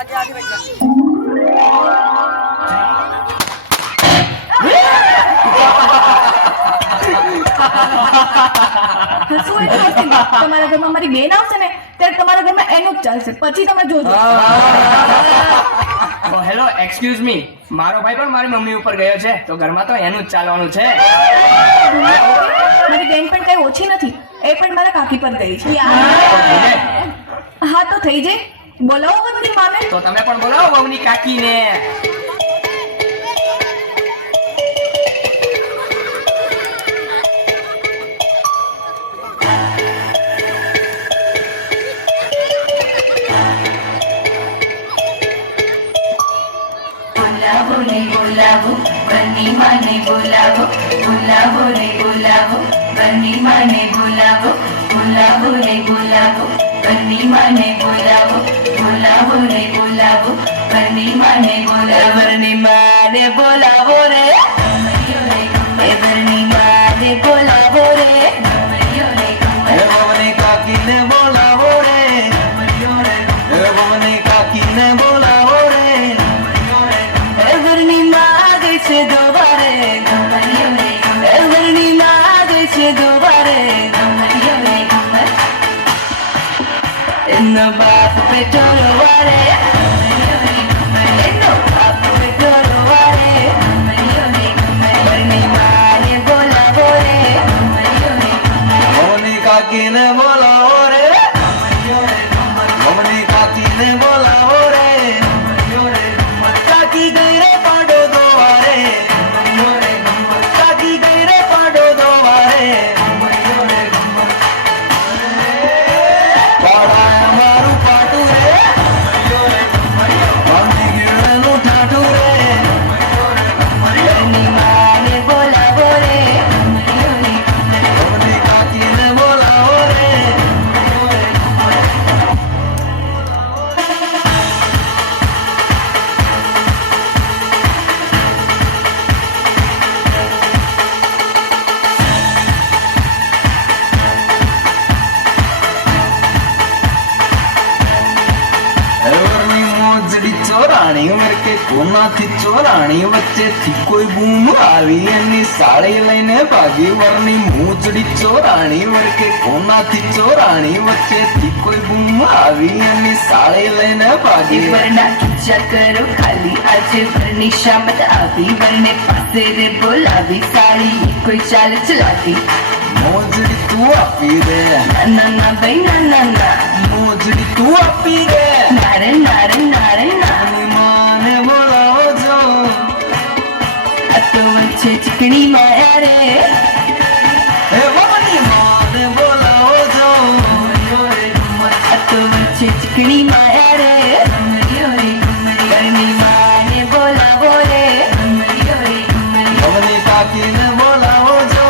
आगे आगे बैठ जा। તમારા ઘરમાં મારી બેન આવશે ને ત્યારે તમારા ઘરમાં એનું જ ચાલશે, પછી તમે જોજો. હેલો, એક્સક્યુઝ મી, મારો ભાઈ પણ મારી મમ્મી ઉપર ગયો છે, તો ઘરમાં તો એનું જ ચાલવાનું છે. મારી બેન પણ કઈ ઓછી નથી, એ પણ મારા કાકી પર ગઈ છે. હા તો થઈ જાય, બોલાવો વહુની માને. તો તમે પણ બોલાવો વહુની કાકીને. બોલાવો રે બોલાવો, બની માને બોલાવો, બોલાવો રે બોલાવો, બની માને બોલાવો, બોલાવો રે બોલાવો, બની માને બોલાવો, બોલાવો રે બોલાવો, બની માને બોલાવો, બની માને બોલાવો રે, બની માને બોલાવો રે, બની કાકીને બોલાવો રે, બની કાકીને બોલાવો રે. બની માગે છે દોબારે, બની માગે છે દોબારે, એનો બાપ પેટોરો વારે, એનો બાપ પેટોરો વારે, બની માને બોલાવો રે, બની કાકીને બોલાવો રે, બની કાકીને બોલાવો રે. કાકી ગઈ રે પાડો દોવારે, કાકી ગઈ રે પાડો દોવારે. પાડાય મારું પાટું રે, બાંધી ગીરનું ઠાઠું રે. બની માને બોલાવો રે, બની કાકીને બોલાવો રે. એવરની મોજડી ચોરાણી વરકે કોનાથી ચોરાણી વચ્ચેથી કોઈ બૂમ આવી એની સાડી લઈને ભાગી. વરની મોજડી ચોરાણી વરકે કોનાથી ચોરાણી વચ્ચેથી કોઈ બૂમ આવી એની સાડી લઈને ભાગી. વરના ઈચ્છા કરો ખાલી, આજે વરની શામત આવી, વરને પાસે રે બોલાવી, સાડી કોઈ ચાલ ચલાવી. મોજડી તું આપી દે, ના ના ભાઈ ના ના ના, મોજડી તું આપી દે. નારે નારે નારે ના, એની માને બોલાવો છો, આ તો વચ્ચે ચીકણી માયા રે, એ વની માને બોલાવો છો. આ તો વચ્ચે ચીકણી માયા રે, વરની માને બોલાવો રે, બની કાકીને બોલાવો છો.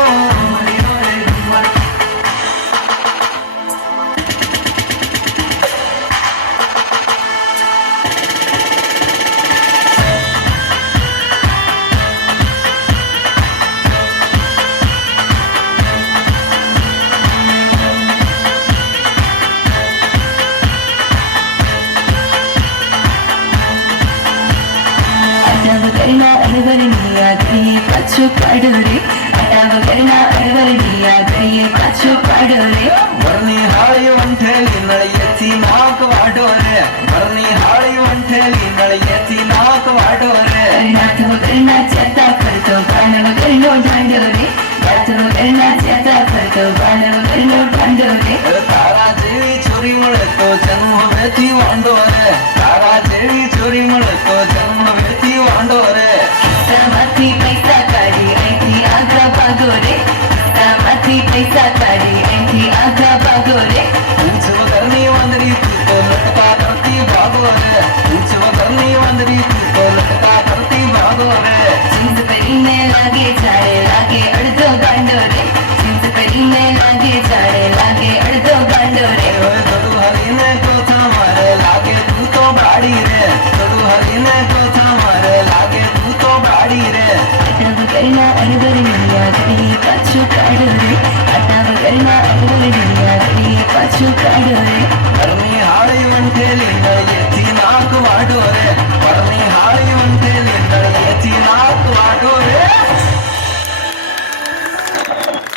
આટા વગરના અડવરની યાદીએ પાછો કાઢો રે, આટા વગરના અડવરની યાદીએ પાછો કાઢો રે, વરની હાળી વંઠેલી નળિયેથી નાક વાઢો રે, વરની હાળી વંઠેલી નળિયેથી નાક વાઢો રે. નાથ વગરના ચેતા કરતો બાણ વગરનો ઢાંડો રે, નાથ વગરના ચેતા કરતો બાણ વગરનો ઢાંડો રે, તારા જેવી છોરી મળે તો જન્મ હવેથી વાંઢો રે, તારા જેવી છોરી મળે તો જન્મ હવેથી વાંઢો રે. ખિસ્સામાંથી પૈસા કાઢી અહીંથી આગા ભાગો રે, ખિસ્સામાંથી પૈસા કાઢી અહીંથી આગા ભાગો રે, પૂછ વગરની વાંદરી તું તો લટકા કરતી ભાગો રે, પૂછ વગરની વાંદરી તું તો લટકા કરતી ભાગો રે. જીન્સ પહેરીને લાગે જાડે લાગે અડધો ગાંડો રે, જીન્સ પહેરીને લાગે જાડે લાગે અડધો ગાંડો રે, થોડું હરીને કોથા મારે લાગે તું તો બાળી રે, થોડું હરીને કોથા મારે લાગે તું તો બાળી રે. આટા વગરના અડવરની યાદીએ પાછો કાઢો રે, આટા વગરના અડવરની યાદીએ પાછો કાઢો રે, ઘરની